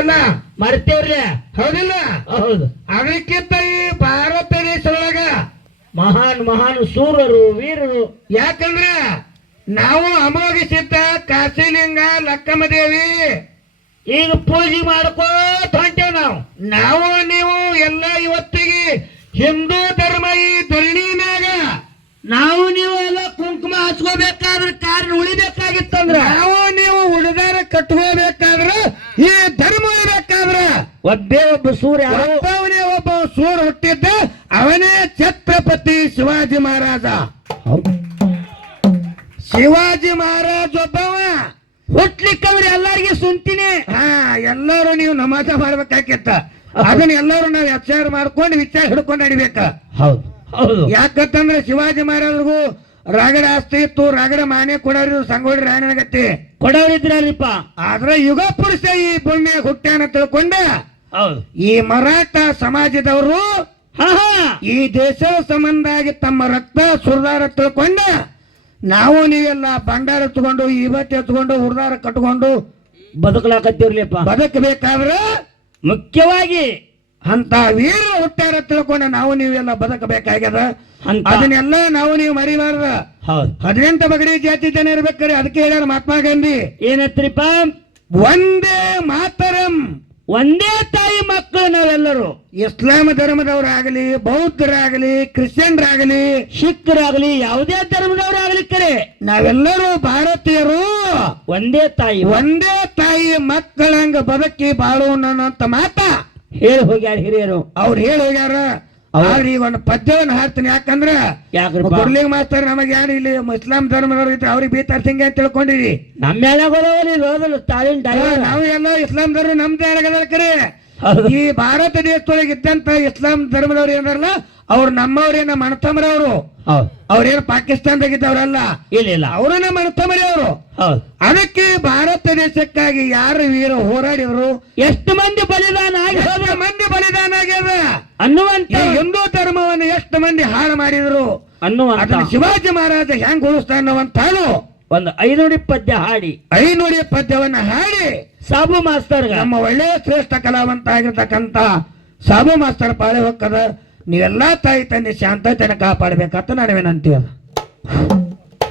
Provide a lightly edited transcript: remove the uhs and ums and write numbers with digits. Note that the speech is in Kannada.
ನಾವೆಲ್ಲ ಮರ್ತೇವ್ರಿ. ಹೌದಿಲ್ಲ? ಹೌದು. ಅದಕ್ಕಿಂತ ಈ ಭಾರತ ದೇಶದೊಳಗ ಮಹಾನ್ ಮಹಾನ್ ಸೂರರು ವೀರರು. ಯಾಕಂದ್ರೆ ನಾವು ಅಮೋಘಿಸಿದ್ದ ಕಾಶಿಲಿಂಗ ಲಕ್ಕಮ್ಮ ದೇವಿ ಈಗ ಪೂಜೆ ಮಾಡ್ಕೋತ ಹೊಂಟೇವ್ ನಾವು ನೀವು ಎಲ್ಲ ಇವತ್ತಿಗೆ ಹಿಂದೂ ಧರ್ಮ ಈ ಧರಣಿ ಮ್ಯಾಗ ನಾವು ನೀವು ಎಲ್ಲ ಕುಂಕುಮ ಹಚ್ಕೋಬೇಕಾದ್ರೆ ಕಾರಣ ಉಳಿಬೇಕಾಗಿತ್ತಂದ್ರ ನಾವು ನೀವು ಉಳಿದಾರ ಕಟ್ಕೋಬೇಕಾದ್ರ ಈ ಧರ್ಮ ಉಳಿಬೇಕಾದ್ರ ಒಬ್ಬೇ ಒಬ್ಬ ಸೂರ್ಯ ಒಬ್ಬವನೇ ಒಬ್ಬ ಸೂರ ಹುಟ್ಟಿದ್ದ ಅವನೇ ಛತ್ರಪತಿ ಶಿವಾಜಿ ಮಹಾರಾಜ. ಶಿವಾಜಿ ಮಹಾರಾಜ್ ಒಬ್ಬವ ಹುಟ್ಲಿಕ್ಕಂದ್ರೆ ಎಲ್ಲರಿಗೆ ಸುಂತಿನಿ. ಎಲ್ಲರೂ ನೀವು ನಮಾಜ ಮಾಡ್ಬೇಕಾಗಿತ್ತ. ಅದನ್ನ ಎಲ್ಲರೂ ನಾವು ವಿಚಾರ ಮಾಡ್ಕೊಂಡು ವಿಚಾರ ಹಿಡ್ಕೊಂಡು ನಡಿಬೇಕ. ಹೌದು ಹೌದು. ಯಾಕಂತಂದ್ರೆ ಶಿವಾಜಿ ಮಹಾರಾಜರಿಗೂ ರಾಗಡ ಆಸ್ತಿ ಇತ್ತು, ರಾಗಡ ಮಾನೆ ಕೊಡೋರು ಸಂಗೋಡಿ ರಾಯಣಗತ್ತಿ ಕೊಡೋರಿದ್ರಪ್ಪ. ಆದ್ರೆ ಯುಗ ಪುರುಷ ಈ ಭೂಮಿಯಾಗ ಹುಟ್ಟ್ಯಾನ ತಿಳ್ಕೊಂಡ ಹೌದು ಈ ಮರಾಠ ಸಮಾಜದವರು ಈ ದೇಶದ ಸಂಬಂಧ ಆಗಿ ತಮ್ಮ ರಕ್ತ ಸುರಿದಾರ ತಿಳ್ಕೊಂಡ ನಾವು ನೀವೆಲ್ಲ ಭಂಡಾರ ತಗೊಂಡು ಇವತ್ತು ಎತ್ಕೊಂಡು ಹುರಿದಾರ ಕಟ್ಕೊಂಡು ಬದುಕಲಾಕತ್ತಿರ್ಲಿಪ್ಪ. ಬದುಕಬೇಕಾದ್ರ ಮುಖ್ಯವಾಗಿ ಅಂತ ವೀರ ಹುಟ್ಟಾರ ತಿಳ್ಕೊಂಡ ನಾವು ನೀವೆಲ್ಲ ಬದುಕಬೇಕಾಗ್ಯದ. ಅಂತ ಅದನ್ನೆಲ್ಲ ನಾವು ನೀವು ಮರಿಬಾರ್ದ. ಹೌದು. 18 ಬಗಡಿ ಜಾತಿ ಜನ ಇರ್ಬೇಕ್ರಿ. ಅದಕ್ಕೆ ಹೇಳ್ಯಾರ ಮಹಾತ್ಮ ಗಾಂಧಿ ಏನತ್ರಿಪ್ಪ? ಒಂದೇ ಮಾತರಂ. ಒಂದೇ ತಾಯಿ ಮಕ್ಕಳು ನಾವೆಲ್ಲರೂ. ಇಸ್ಲಾಂ ಧರ್ಮದವರಾಗಲಿ, ಬೌದ್ಧರಾಗಲಿ, ಕ್ರಿಶ್ಚಿಯನ್ರಾಗಲಿ, ಸಿಖ್ರಾಗಲಿ, ಯಾವುದೇ ಧರ್ಮದವರಾಗಲಿ ಕರೆ ನಾವೆಲ್ಲರೂ ಭಾರತೀಯರು ಒಂದೇ ತಾಯಿ ಮಕ್ಕಳಂಗ ಬದುಕಿ ಬಾಳೋಣ ಅಂತ ಮಾತ ಹೇಳಿ ಹೋಗ್ಯಾರ ಹಿರಿಯರು. ಅವ್ರು ಹೇಳಿ ಹೋಗ್ಯಾರ. ಆದ್ರೆ ಈಗ ಒಂದು ಪದ್ಯವನ್ನು ಹಾಡ್ತೀನಿ. ಯಾಕಂದ್ರ ಗುರ್ಲಿಂಗ್ ಮಾಸ್ತರ್ ನಮಗೆ ಯಾರು ಇಲ್ಲಿ ಇಸ್ಲಾಂ ಧರ್ಮದವ್ರು ಇದ್ರೆ ಅವ್ರಿಗೆ ಬೀತಾರ್ ಸಿಂಗ್ ಅಂತ ತಿಳ್ಕೊಂಡಿರಿ. ನಾವು ಎಲ್ಲ ಇಸ್ಲಾಂ ಧರ್ಮ ನಮ್ದೇ ಆಗದ ಕರೆ. ಈ ಭಾರತ ದೇಶದೊಳಗೆ ಇದ್ದಂತ ಇಸ್ಲಾಂ ಧರ್ಮದವ್ರು ಏನಾರಲ್ಲ ಅವ್ರು ನಮ್ಮವ್ರೇನ ಮಣತಮರವ್ರು. ಅವ್ರೇನು ಪಾಕಿಸ್ತಾನದಾಗಿದ್ದವ್ರಲ್ಲ, ಇಲ್ಲ ಅವರು ನಮ್ಮ ಮಣತಮರಿ ಅವರು. ಅದಕ್ಕೆ ಭಾರತ ದೇಶಕ್ಕಾಗಿ ಯಾರು ವೀರ ಹೋರಾಡಿದ್ರು, ಎಷ್ಟು ಮಂದಿ ಬಲಿದಾನ ಆಗ್ಯದ ಅನ್ನುವಂತ ಹಿಂದೂ ಧರ್ಮವನ್ನು ಎಷ್ಟು ಮಂದಿ ಹಾಳು ಮಾಡಿದ್ರು ಅನ್ನುವಂತ ಶಿವಾಜಿ ಮಹಾರಾಜ ಹೆಂಗ್ ಉಳಿಸ್ತಾನವಂತ ಒಂದು 500 ಪದ್ಯ ಹಾಡಿ 500 ಪದ್ಯವನ್ನ ಹಾಡಿ ಸಾಬು ಮಾಸ್ತರ್ ನಮ್ಮ ಒಳ್ಳೆಯ ಶ್ರೇಷ್ಠ ಕಲಾವಂತ ಆಗಿರ್ತಕ್ಕಂತ ಸಾಬು ಮಾಸ್ತರ್ ಪಾಳೆ ಹೋಗ್ತದ. ನೀವೆಲ್ಲಾ ತಾಯಿ ತಂದೆ ಶಾಂತತೆಯನ್ನು ಕಾಪಾಡಬೇಕಂತ ನಾನು ವಿನಂತಿ.